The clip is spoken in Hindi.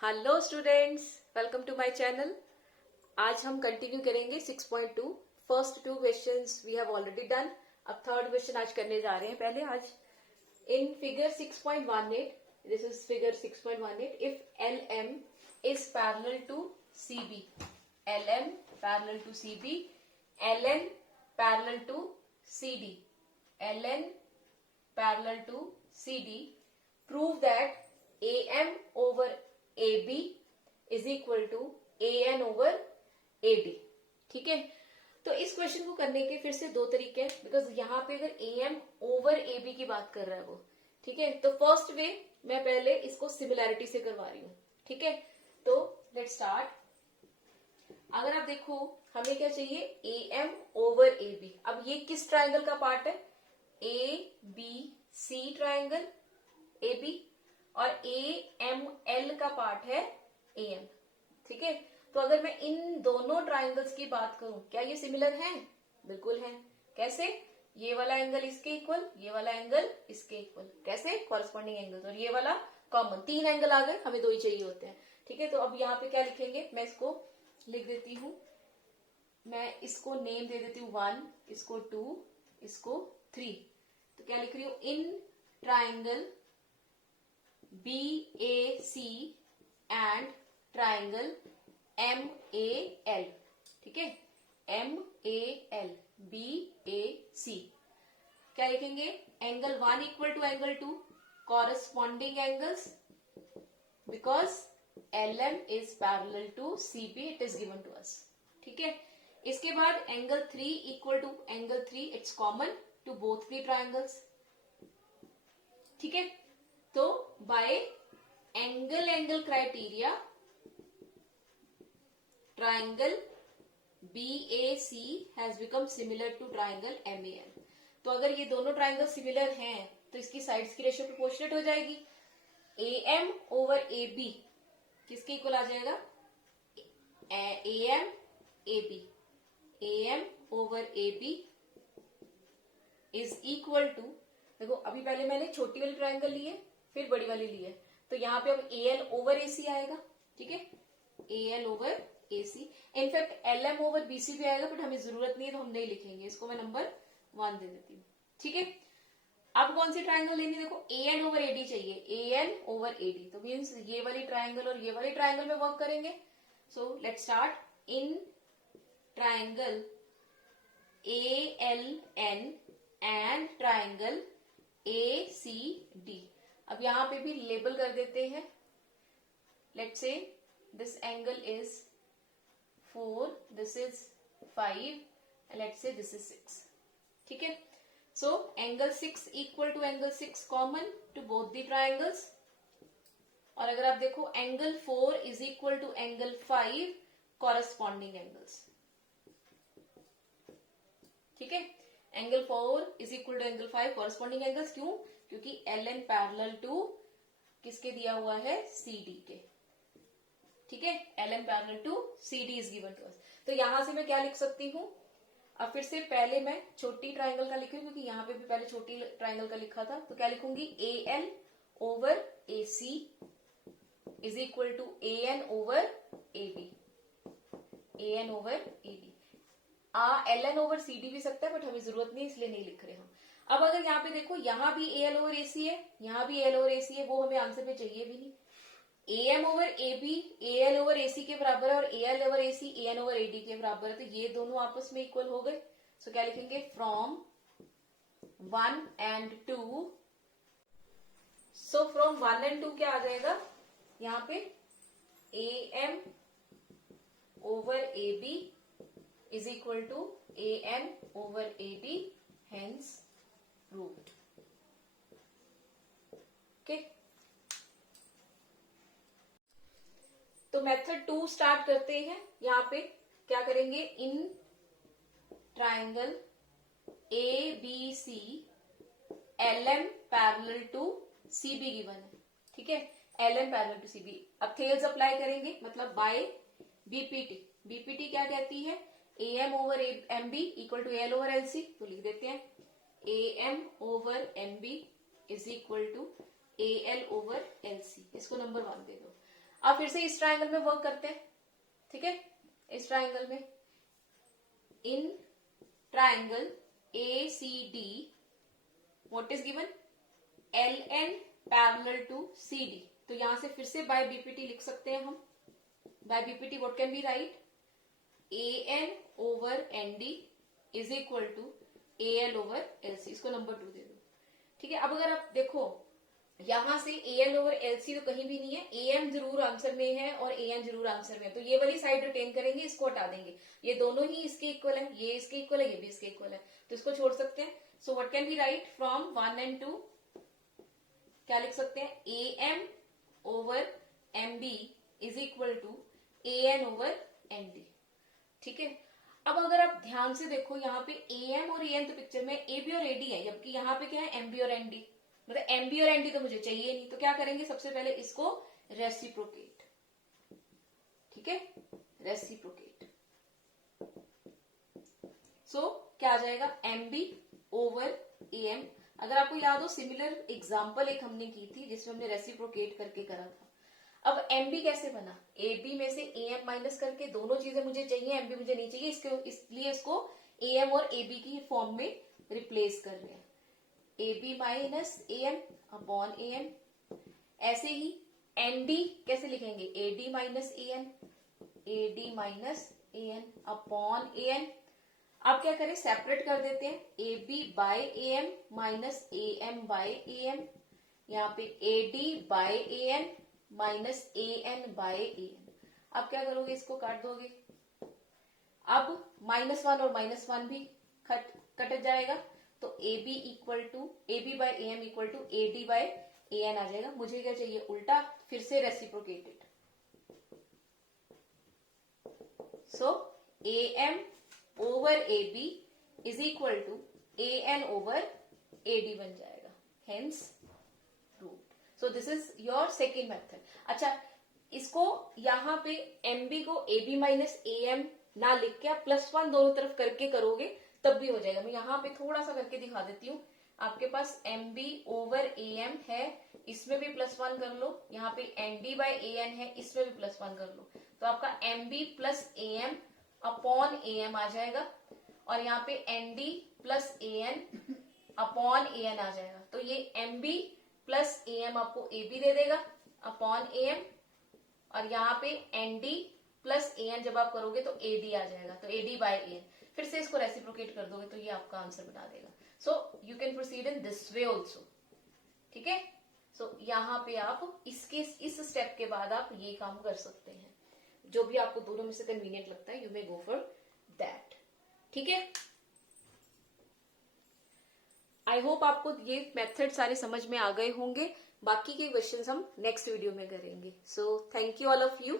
Hello students, welcome to my channel. आज हम कंटिन्यू करेंगे 6.2। First two questions we have already done. अब थर्ड क्वेश्चन आज करने जा रहे हैं। पहले आज in figure 6.18, this is figure 6.18, if L M is parallel to C B, L M parallel to C B, L N parallel to C D, L N parallel to C D, prove that AM over AB is equal to AN over AD। ठीक है, तो इस क्वेश्चन को करने के फिर से दो तरीके हैं, बिकॉज यहाँ पे अगर AM ओवर AB की बात कर रहा है वो, ठीक है, तो फर्स्ट वे मैं पहले इसको सिमिलैरिटी से करवा रही हूँ। ठीक है, तो लेट्स स्टार्ट। अगर आप देखो हमें क्या चाहिए, AM ओवर AB। अब ये किस ट्राइंगल का पार्ट है, ABC ट्राइंगल AB, और AML का पार्ट है AM। ठीक है, तो अगर मैं इन दोनों ट्राइंगल्स की बात करूं, क्या ये सिमिलर हैं? बिल्कुल हैं। कैसे? ये वाला एंगल इसके इक्वल, ये वाला एंगल इसके इक्वल। कैसे? Corresponding angles. और ये वाला कॉमन, तीन एंगल आ गए, हमें दो ही चाहिए होते हैं। ठीक है, तो अब यहाँ पे क्या लिखेंगे, मैं इसको लिख देती हूं, मैं इसको नेम दे देती हूँ 1, इसको 2, इसको 3। तो क्या लिख रही हूं, in triangle BAC and triangle MAL। ठीक है, MAL BAC क्या लिखेंगे, angle 1 equal to angle 2, corresponding angles, because LM is parallel to CB, it is given to us. ठीक है, इसके बाद angle 3 equal to angle 3, it's common to both the triangles. ठीक है, तो by angle criteria triangle BAC has become similar to triangle MAL। तो अगर ये दोनों ट्राइंगल सिमिलर हैं तो इसकी साइड्स की रेशियो प्रोपोर्शनेट हो जाएगी। AM ओवर AB किसके इक्वल आ जाएगा, AM AB, AM over AB is equal to, देखो अभी पहले मैंने छोटी वाली ट्राइंगल ली है, फिर बड़ी वाली ली है, तो यहाँ पे अब AL ओवर AC आएगा। ठीक है, AL over AC। In fact LM over BC भी आएगा, बट हमें जरूरत नहीं है तो हम नहीं लिखेंगे, इसको मैं नंबर 1 दे देती हूँ। ठीक है, अब कौन सी ट्राइंगल लेनी, देखो AN ओवर AD चाहिए, AN ओवर AD, तो मीन्स ये वाली ट्राइंगल और ये वाली ट्राइंगल में वर्क करेंगे। So let's start. In triangle ALN and triangle ACD, अब यहां पे भी लेबल कर देते हैं। Let's say this angle is 4, this is 5, let's say this is 6। ठीक है, so angle 6 equal to angle 6 common to both the triangles. और अगर आप देखो angle 4 is equal to angle 5, corresponding angles. ठीक है, angle 4 is equal to angle 5, corresponding angles. क्यों? क्योंकि LN पैरेलल टू किसके दिया हुआ है, CD के। ठीक है, LN parallel to CD is given to us. तो यहां से मैं क्या लिख सकती हूँ, अब फिर से पहले मैं छोटी ट्राइंगल का लिखूंगी, क्योंकि यहाँ पे भी पहले छोटी ट्राइंगल का लिखा था। तो क्या लिखूंगी, AL over AC is equal to AN over AB, AN over AB। LN over CD भी सकता है, बट हमें जरूरत नहीं, इसलिए नहीं लिख रहे हम। अब अगर यहाँ पे देखो, यहाँ भी AL ओवर AC है, यहाँ भी AL ओवर AC है, वो हमें आंसर में चाहिए भी नहीं। AM over AB AL over AC के बराबर है, और AL over AC AN over AD के बराबर है, तो ये दोनों आपस में इक्वल हो गए। सो क्या लिखेंगे, from 1 and 2, so from 1 and 2 क्या आ जाएगा, यहाँ पे AM over AB is equal to AN over AB, hence proved। okay? तो मेथड 2 स्टार्ट करते हैं। यहाँ पे क्या करेंगे, in triangle ABC LM parallel to CB given है। ठीक है, LM पैरेलल टू CB। अब थेल्स अप्लाई करेंगे, मतलब बाय BPT क्या कहती है, AM over MB equal to AL over LC। तो लिख देते हैं AM over MB is equal to AL over LC, इसको नंबर 1 दे दो। अब फिर से इस ट्राइंगल में वर्क करते हैं, ठीक है। इस ट्राइंगल में, in triangle ACD what is given, LN parallel to CD। तो यहां से फिर से बाय BPT लिख सकते हैं हम। By BPT what can be write, AN over ND is equal to AL over LC। इसको नंबर 2 दे दो, ठीक है। अब अगर आप देखो यहां से AL ओवर LC तो कहीं भी नहीं है, AM जरूर आंसर में है और AN जरूर आंसर में है, तो ये वाली साइड रिटेन करेंगे, इसको हटा देंगे। ये दोनों ही इसके इक्वल है, ये इसके इक्वल है, ये भी इसके इक्वल है, तो इसको छोड़ सकते हैं। So what can be write, from 1 and 2 क्या लिख सकते हैं, AM over MB is equal to AN over ND, ठीक है। अब अगर आप ध्यान से देखो यहाँ पे AM और AN तो पिक्चर में AB और AD है, जबकि यहाँ पे क्या है MB और ND, मतलब MB और ND तो मुझे चाहिए नहीं, तो क्या करेंगे, सबसे पहले इसको रेसिप्रोकेट, ठीक है, रेसिप्रोकेट। सो क्या आ जाएगा, MB ओवर AM। अगर आपको याद हो सिमिलर एग्जाम्पल एक हमने की थी जिसमें हमने रेसिप्रोकेट करके करा था। अब MB कैसे बना, AB में से AM माइनस करके, दोनों चीजें मुझे चाहिए, MB मुझे नहीं चाहिए, इसलिए इसको AM और AB की फॉर्म में रिप्लेस कर रहे हैं, AB minus AM upon AM। ऐसे ही ND कैसे लिखेंगे, AD minus AN, AD minus AN upon AN। अब क्या करें, सेपरेट कर देते हैं, AB by AM minus AM by AM, यहाँ पे AD by AN minus AN by AN। अब क्या करोगे, इसको काट दोगे। अब -1 और -1 भी कट जाएगा, तो AB equal to AB by AM equal to AD by AN आ जाएगा। मुझे क्या चाहिए, उल्टा, फिर से reciprocated. So AM over AB is equal to AN over AD बन जाएगा, hence root. So this is your second method. अच्छा, इसको यहाँ पे MB को AB माइनस AM ना लिख के आप +1 दोनों तरफ करके करोगे तब भी हो जाएगा। मैं यहाँ पे थोड़ा सा करके दिखा देती हूँ। आपके पास MB ओवर AM है, इसमें भी +1 कर लो, यहाँ पे ND बाय AN है, इसमें भी +1 कर लो, तो आपका MB plus AM upon AM आ जाएगा, और यहाँ पे ND plus AN upon AN आ जाएगा। तो ये MB प्लस AM आपको AB दे देगा अपॉन AM, और यहाँ पे ND प्लस AN जब आप करोगे तो AD आ जाएगा, तो AD बाय AN। फिर से इसको रेसिप्रोकेट कर दोगे तो ये आपका आंसर बना देगा। So you can proceed in this way also, ठीक है। सो यहाँ पे आप इस स्टेप के बाद आप ये काम कर सकते हैं, जो भी आपको दोनों में से कन्वीनियंट लगता है, you may go for that, ठीक है। आई होप आपको ये मेथड सारे समझ में आ गए होंगे। बाकी के क्वेश्चंस हम नेक्स्ट वीडियो में करेंगे। So thank you all of you.